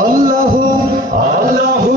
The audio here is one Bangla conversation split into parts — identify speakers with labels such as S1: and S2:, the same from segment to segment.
S1: আল্লাহু আল্লাহু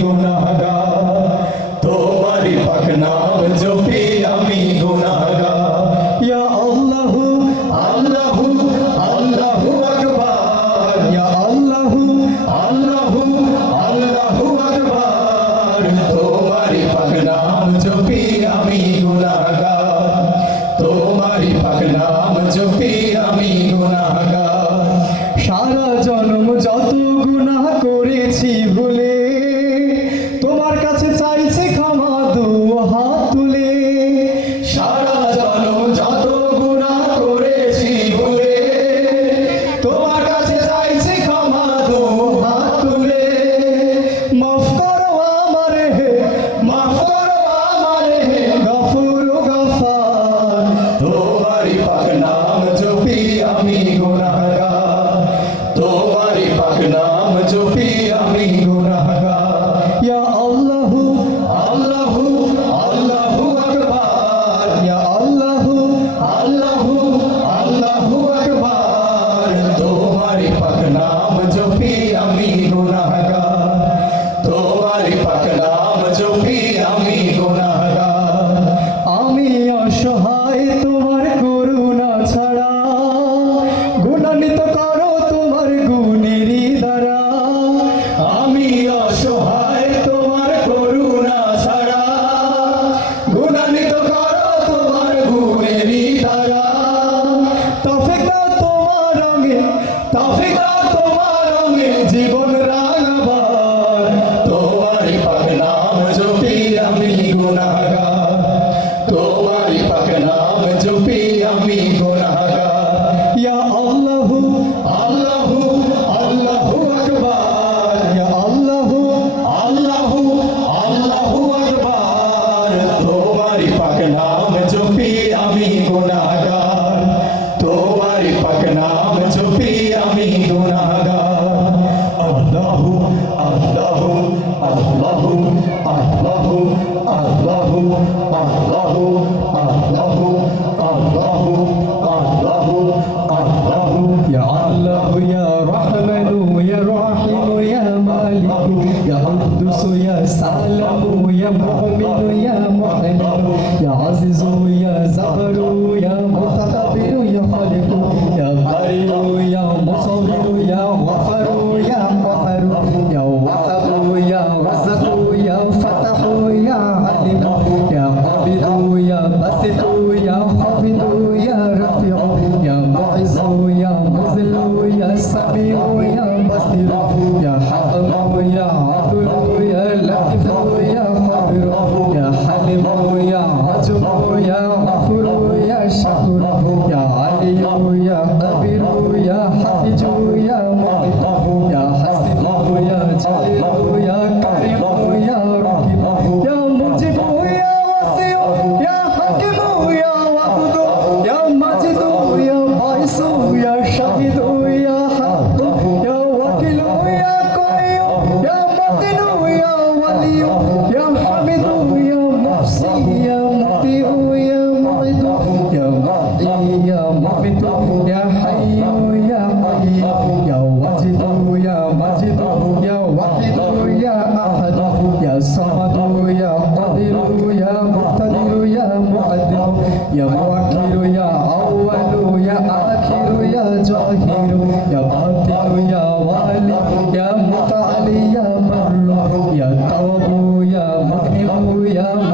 S1: গুনাহ নাম জপি আমি Azizou ya Zabalou. Hallelujah.